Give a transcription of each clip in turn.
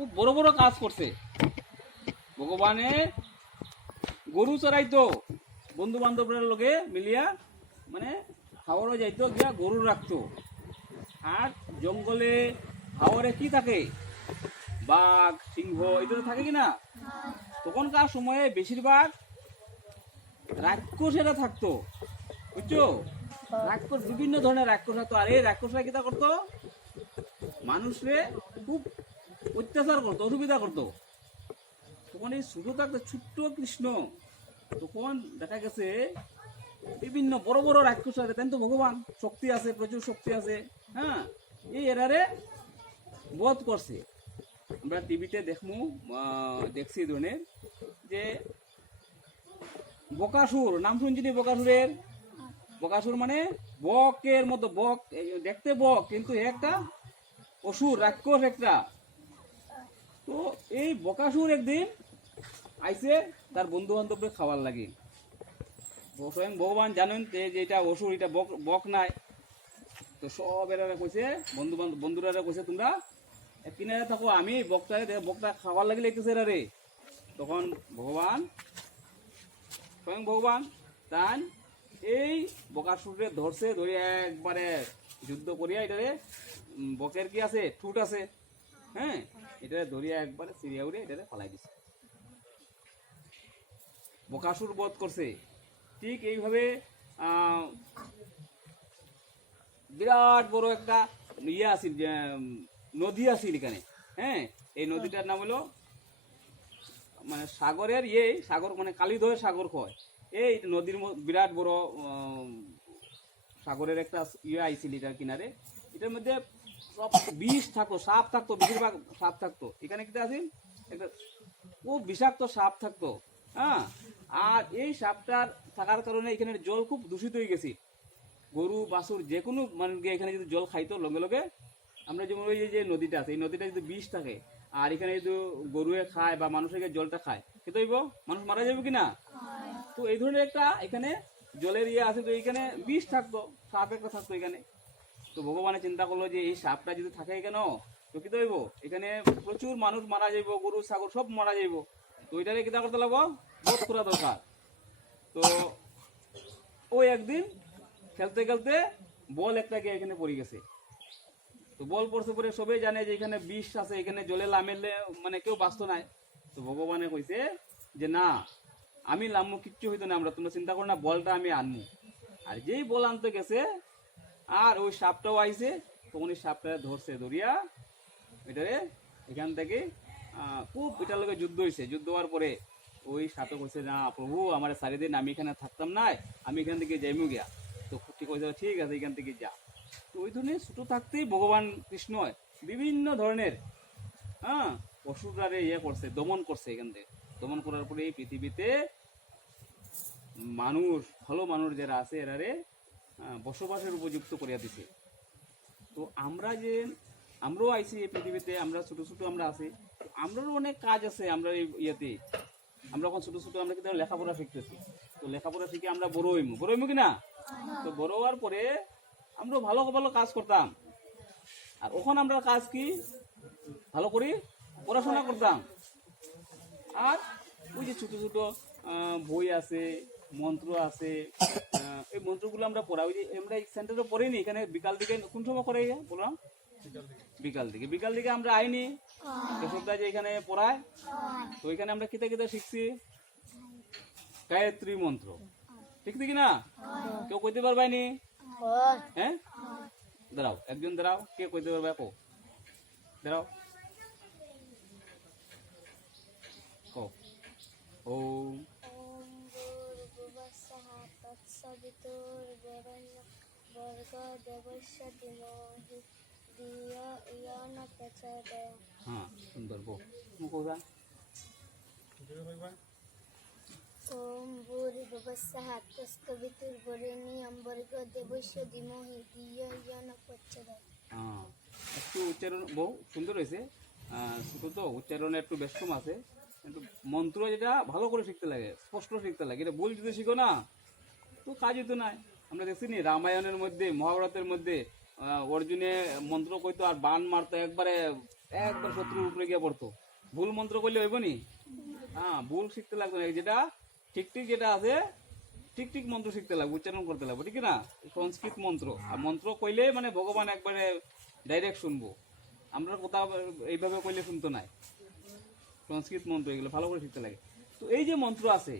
খুব বড় বড় কাজ করছে। ভগবানে গরু চড়াইতো বন্ধু বান্ধবের লগে মিলিয়া মানে হাওড়ে যাইতো, গিয়া গরু রাখতো। আর জঙ্গলে হাওড়ে কি থাকে? বাঘ, সিংহ, এগুলো থাকে কি না? তখনকার সময়ে বেশিরভাগ রাক্ষসেরা থাকতো। বুঝছ? রাক্ষস বিভিন্ন ধরনের রাক্ষস থাকতো। আর এই রাক্ষসরা কিতা করতো? মানুষরে খুব অত্যাচার করতো, অসুবিধা করতো। তখন এই ছোট থাকতে ছোট্ট কৃষ্ণ, তখন দেখা গেছে বিভিন্ন বড় বড় রাক্ষস আছে, তেন তো ভগবান, শক্তি আছে, প্রচুর শক্তি আছে হ্যাঁ? এই এরারে বধ করছে। আমরা টিভিতে দেখমু দেখছি ধরনের যে বকাসুর, নাম শুনছিনি বকাসুরের? বকাসুর মানে বকের মতো, বক দেখতে বক, কিন্তু একটা অসুর, রাক্ষস একটা। তো এই বকাসুর একদিন আইসে তার বন্ধু বান্ধবকে খাওয়ার লাগে। স্বয়ং ভগবান জানেন যে এটা অসুর, এটা বক বক নাই। তো সব এরা কইছে বন্ধু বন্ধুরা কইছে, তোমরা কিনারে থাকো, আমি বকটারে বকটা খাওয়ার লাগি লাগতেছে এরা রে তখন ভগবান স্বয়ং ভগবান তান এই বকাসুরে ধরছে, ধরে একবারে যুদ্ধ করিয়া এটারে বকের কি আছে? ঠুট আছে। হ্যাঁ? এটারে ধরিয়া একবারে সিরিয়া উড়ে এটা ফালাই দিছে। বকাসুর বধ করছে। ঠিক এইভাবে বিরাট বড় একটা ইয়ে আছিল যে, নদী আছিল এখানে। হ্যাঁ এই নদীটার নাম হলো মানে সাগরের ইয়ে সাগর মানে কালিদয় সাগর কয় এই নদীর বিরাট বড় সাগরের একটা ইয়ে আইছিল এটার কিনারে। এটার মধ্যে বিষ থাকতো, সাপ থাকতো, বেশিরভাগ সাপ থাকতো। এখানে কিটা আছে একটা খুব বিষাক্ত সাপ থাকতো হ্যাঁ? আর এই সাপটার থাকার কারণে এখানের জল খুব দূষিত হয়ে গেছে। গরু, বাছুর যে কোনো মানে এখানে যদি জল খাইতো লগে লগে, আমরা যেমন ওই যে নদীটা আছে, এই নদীটা যদি বিষ থাকে, আর এখানে যদি গরুয়ে খায় বা মানুষের জলটা খায় খেতে হইব মানুষ মারা যাবে কি না? তো এই ধরনের একটা এখানে জলের ইয়ে আছে, তো এখানে বিষ থাকতো সাপ একটা থাকতো এখানে। তো ভগবানে চিন্তা করল যে এই সাপটা যদি থাকে কেন? তো কি হইব এখানে প্রচুর মানুষ মারা যাইব, গরু, ছাগল সব মারা যাইব। তো ওইটারে কিতা করতে লাগবো? বোধ করা দরকার। তো ওই একদিন খেলতে খেলতে বল একটা গিয়ে এখানে পড়ে গেছে। তো বল পড়ছে পরে সবাই জানে যে এখানে বিষ আছে, এখানে জলে লামেলে মানে কেউ বাঁচত নাই তো ভগবানে কইছে যে না, আমি লামু, কিচ্ছু হইতো না আমরা, তোমরা চিন্তা করো না, বলটা আমি আনমু। আর যেই বল আনতে গেছে আর ওই সাপটাও আইছে তখন ওই সাপটা ধরছে ধরিয়া, এটারে এখান থেকে খুব এটার লোকের যুদ্ধ হয়েছে যুদ্ধ হওয়ার পরে ওই সাপে কইছে, না, প্রভু, আমার সারি দিন, আমি এখানে থাকতাম না, আমি এখান থেকে যাইমু গিয়া। তো ঠিক কইছে, ঠিক আছে, এখান থেকে যা। তো ওই ধরনের ছোটো থাকতেই ভগবান কৃষ্ণ বিভিন্ন ধরনের হ্যাঁ পশুরারে ইয়ে করছে, দমন করছে এখান থেকে। দমন করার পরে এই পৃথিবীতে মানুষ, ভালো মানুষ যারা আছে এরারে বসবাসের উপযুক্ত করিয়া দিছে। তো আমরা যে, আমরাও আইছি এই পৃথিবীতে, আমরা ছোট ছোট আমরা আছি। আমরারও অনেক কাজ আছে আমরা এই ইয়েতে। আমরা এখন ছোট ছোট আমরা কিন্তু লেখাপড়া শিখতেছি। তো লেখাপড়া শিখে আমরা বড় হইমু। বড় হইমু কি না? তো বড় হওয়ার পরে আমরা ভালো ভালো কাজ করতাম। আর ওখানে আমরা কাজ কি? ভালো করে? পড়াশোনা করতাম। আর ওই যে ছোট ছোট বই আছে, মন্ত্র আছে এই মন্ত্রগুলো আমরা পড়া, ওই যে আমরা এই সেন্টারে পড়িনি, এখানে বিকাল দিকে, কোন সময় করে বললাম? বিকাল দিকে। বিকাল দিকে আমরা আইনি সপ্তাহে যে এখানে পড়ায়, তো এখানে আমরা কিতা কিতা শিখছি? গায়ত্রী মন্ত্র। শিখছি কি না কেউ কইতে পারবাইনি হ্যাঁ দাঁড়াও, একজন দাঁড়াও, কে কইতে পারবে? কো দাঁড়াও। কো ওম হ্যাঁ, হ্যাঁ, একটু উচ্চারণ বহু সুন্দর হয়েছে। তো উচ্চারণে একটু ব্যস্তম আছে কিন্তু মন্ত্র যেটা ভালো করে শিখতে লাগে স্পষ্ট শিখতে লাগে। এটা ভুল যদি শিখো না তো কাজই তো নাই। আমরা দেখছি নি, রামায়ণের মধ্যে, মহাভারতের মধ্যে অর্জুনে মন্ত্র কইতো আর বান মারতো, একবারে একবার শত্রুর উপরে গিয়ে পড়তো। ভুল মন্ত্র করলে হইব নি? হ্যাঁ ভুল শিখতে লাগবে না। যেটা ঠিক ঠিক যেটা আছে, ঠিক ঠিক মন্ত্র শিখতে লাগবে, উচ্চারণ করতে লাগবে, ঠিক না? সংস্কৃত মন্ত্র। আর মন্ত্র কইলে মানে ভগবান একবারে ডাইরেক্ট শুনব। আমরা কোথাও এইভাবে কইলে শুনতো নাই। সংস্কৃত মন্ত্র এগুলো ভালো করে শিখতে লাগে। তো এই যে মন্ত্র আছে,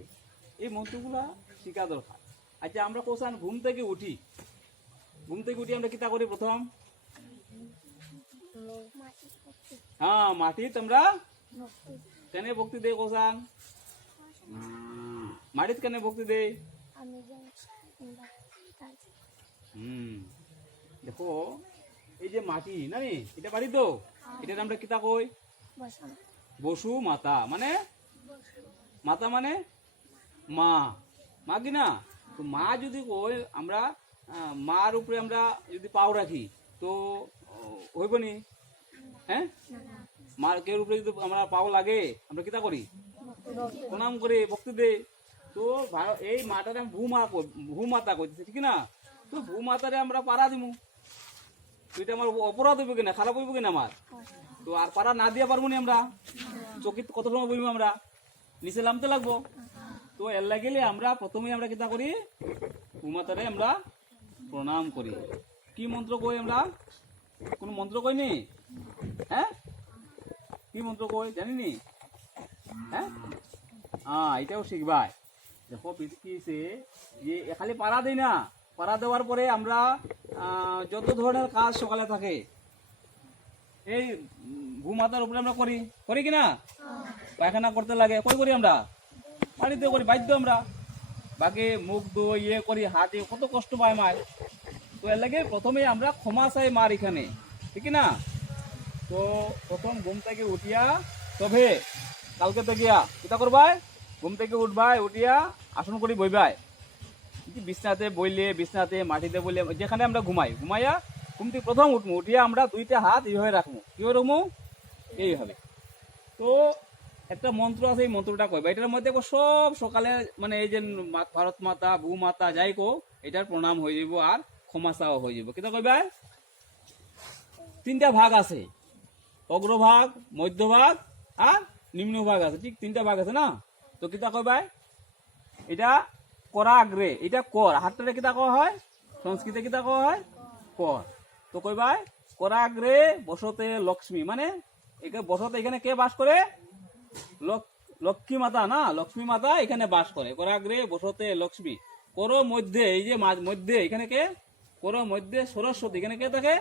এই মন্ত্রগুলা শেখা দরকার। আচ্ছা আমরা কোসান ঘুম থেকে উঠি। ঘুম থেকে উঠি আমরা কিতা করি প্রথম? হ্যাঁ মাটিত আমরা ভক্তি কেনে ভক্তি দেই কোসান? মাটিত কেনে ভক্তি তার হুম দেখো এই যে মাটি না এটা বাড়ি তো? এটা আমরা কিতা কই? বসু মাতা। মানে? মাতা মানে? মা। মা কি না? তো মা যদি কই আমরা মার উপরে আমরা যদি পাও রাখি, তো হইব নি? হ্যাঁ? মার কেউ উপরে যদি আমরা পাও লাগে, আমরা কিতা করি? প্রণাম করে, ভক্তি দে তো এই মাটারে আমি ভূমা ভূমাতা কইতেছি, ঠিক না? তো ভূমাতারে আমরা দিমু। তো এটা আমার অপরাধ হইব কিনা, খারাপ হইব কিনা আমার? তো আর পারা না দিয়া পারব নি আমরা? চকিত কত সময় বলব আমরা? নিচে নামতে লাগবো? তো এর লাগিলে আমরা প্রথমে আমরা কিতা করি? ভূমাতারে আমরা প্রণাম করি। কি মন্ত্র কই আমরা? কোন মন্ত্র কই নি? হ্যাঁ? কি মন্ত্র কই? জানি নি? হ্যাঁ? হ্যাঁ এটাও শিখবাই। দেখো পিসকিছে যে খালি পাড়া দেই না। পাড়া দেওয়ার পরে আমরা যত ধরনের কাজ সকালে থাকে, এই ভূমাতার উপরে আমরা করি। করি কিনা পায়খানা করতে লাগে। কই করি আমরা? পানিতে করি বাধ্য আমরা। বাকি মুখ ধুই ইয়ে করি, হাতে কত কষ্ট পায় মার তো এর লাগে প্রথমে আমরা ক্ষমা চাই মার এখানে, ঠিক না? তো প্রথম ঘুম থেকে উঠিয়া তবে, কালকে তো গিয়া কিতা করবাই ঘুম থেকে উঠবাই উঠিয়া আসন করি বইবাই বিছনাতে বইলে, বিছনাতে মাটিতে বইলে, যেখানে আমরা ঘুমাই, ঘুমাইয়া ঘুম থেকে প্রথম উঠবো উঠিয়া আমরা দুইটা হাত এইভাবে রাখব কীভাবে রাখব এইভাবে। তো একটা মন্ত্র আছে, এই মন্ত্রটা কইবা এটার মধ্যে সব সকালে মানে এই যে ভারত মাতা, ভূ মাতা যাই কো, এটার প্রণাম হয়ে যাব আর ক্ষমা চাওয়া হয়ে যাব কিতা কইবা? তিনটা ভাগ আছে। অগ্রভাগ, মধ্যভাগ আর নিম্নভাগ আছে। ঠিক তিনটা ভাগ আছে না? তো কিতা কইবা? এটা করা আগ্রে, এটা কর। হাতটারে কিতা কওয়া হয়? সংস্কৃতে কিতা কওয়া হয়? কর। তো কইবাই করা আগ্রে বসতে লক্ষ্মী। মানে বসতে এখানে কে বাস করে? লক্ষ্মী মাতা না? লক্ষ্মী মাতা এখানে বাস করে। করাগ্রে বসতে লক্ষ্মী। কর মধ্যে, এই যে মধ্যে, এখানে কে? কর মধ্যে সরস্বতী। এখানে কে থাকে?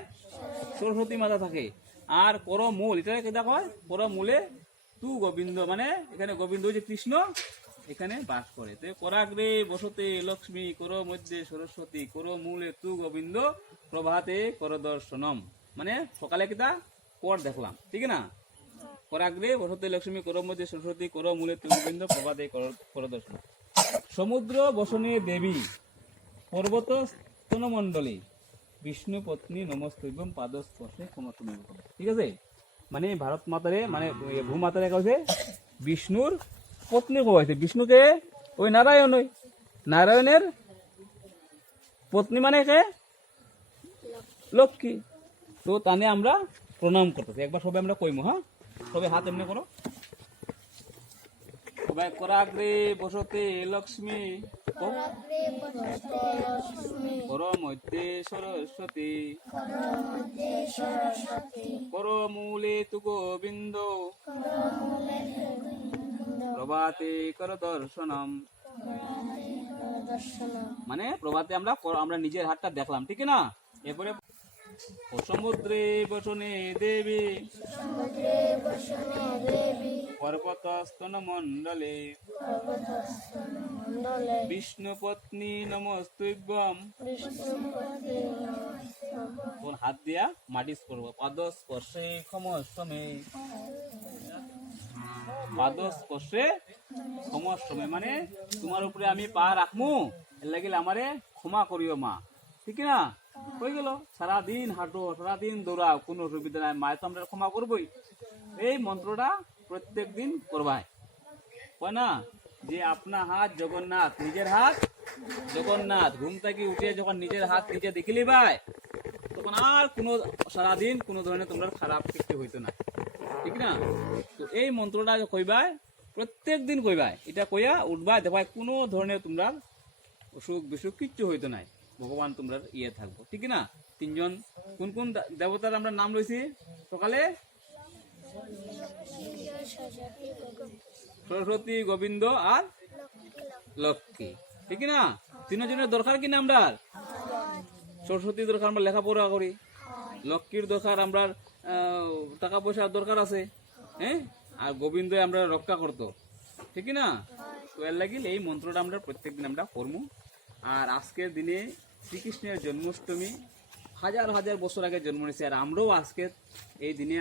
সরস্বতী মাতা থাকে। আর কর মূল এটা কে দেখা? কর মূলে তু গোবিন্দ মানে এখানে গোবিন্দ যে কৃষ্ণ, এখানে বাস করে। তো করাগ্রে বসতে লক্ষ্মী, কর মধ্যে সরস্বতী, কর মূলে তু গোবিন্দ, প্রভাতে কর দর্শনম। মানে সকালে কিতা? কর দেখলাম। ঠিক না? করাগ্রে বসতে লক্ষ্মী কর মধ্যে সরস্বতী কর মূলে তু গোবিন্দ প্রভাতে কর- কর দর্শন সমুদ্র বসনে দেবী, পর্বত স্তনমণ্ডলী, বিষ্ণু পত্নী নমস্তব্যম পাদস্পর্শে ক্ষমতমি ঠিক আছে? মানে ভারত মাতারে মানে ভূমাতারে কইছে বিষ্ণুর পত্নী কইছে বিষ্ণুকে ওই নারায়ণ ওই নারায়ণের পত্নী মানে কে লক্ষ্মী। তো তানে আমরা প্রণাম করতেছি। একবার সবাই আমরা কইমু হ্যাঁ? সবাই হাত এমনি করো। সবাই করাগ্রে বসতে লক্ষ্মী। কর মধ্যে সরস্বতী। কর মূলে তু গোবিন্দ। প্রভাতে কর দর্শনম। মানে প্রভাতে আমরা কর- আমরা নিজের হাতটা দেখলাম ঠিক না? এরপরে ও সমুদ্রে বসনে দেবী। পর্বত স্তন মন্ডলে বিষ্ণু পত্নী নমস্তুভ্যম। কোন হাত দিয়া মাটি স্পর্শে ক্ষমষ্টমে। পাদ স্পর্শে ক্ষমষ্টমে মানে তোমার উপরে আমি পা রাখমু এর লাগিলে আমারে ক্ষমা করিও মা। ঠিক না? হয়ে গেল? সারাদিন হাঁটো, সারাদিন দৌড়াও, কোনো অসুবিধা নাই। মায়ের তো আমরা ক্ষমা করবোই। এই মন্ত্রটা প্রত্যেক দিন করবাই কয় না? যে আপনা হাত জগন্নাথ, নিজের হাত জগন্নাথ। ঘুম থেকে উঠে যখন নিজের হাত নিজে দেখিলি ভাই, তখন আর কোনো, সারাদিন কোনো ধরনের তোমরা খারাপ কিছু হইতো না। ঠিক না? তো এই মন্ত্রটা কইবাই প্রত্যেক দিন কইবাই এটা কইয়া উঠবাই দেখাই কোনো ধরনের তোমরা অসুখ বিসুখ কিচ্ছু হইতো নাই। ভগবান তোমরা ইয়ে থাকব। ঠিক না তিনজন কোন কোন দেবতার আমরা নাম লইছি? সকালে? সরস্বতী, গোবিন্দ আর লক্ষ্মী। ঠিক না তিনজনের দরকার কি না আমরা সরস্বতী দরকার আমরা লেখাপড়া করি। লক্ষ্মীর দরকার আমরা টাকা পয়সার দরকার আছে। হ্যাঁ? আর গোবিন্দ আমরা রক্ষা করতো। ঠিক না তো এর লাগিল এই মন্ত্রটা আমরা প্রত্যেকদিন আমরা করব আর আজকের দিনে শ্রীকৃষ্ণের জন্মাষ্টমী হাজার হাজার বছর আগে জন্ম নিয়েছে। আর আমরাও আজকে এই দিনে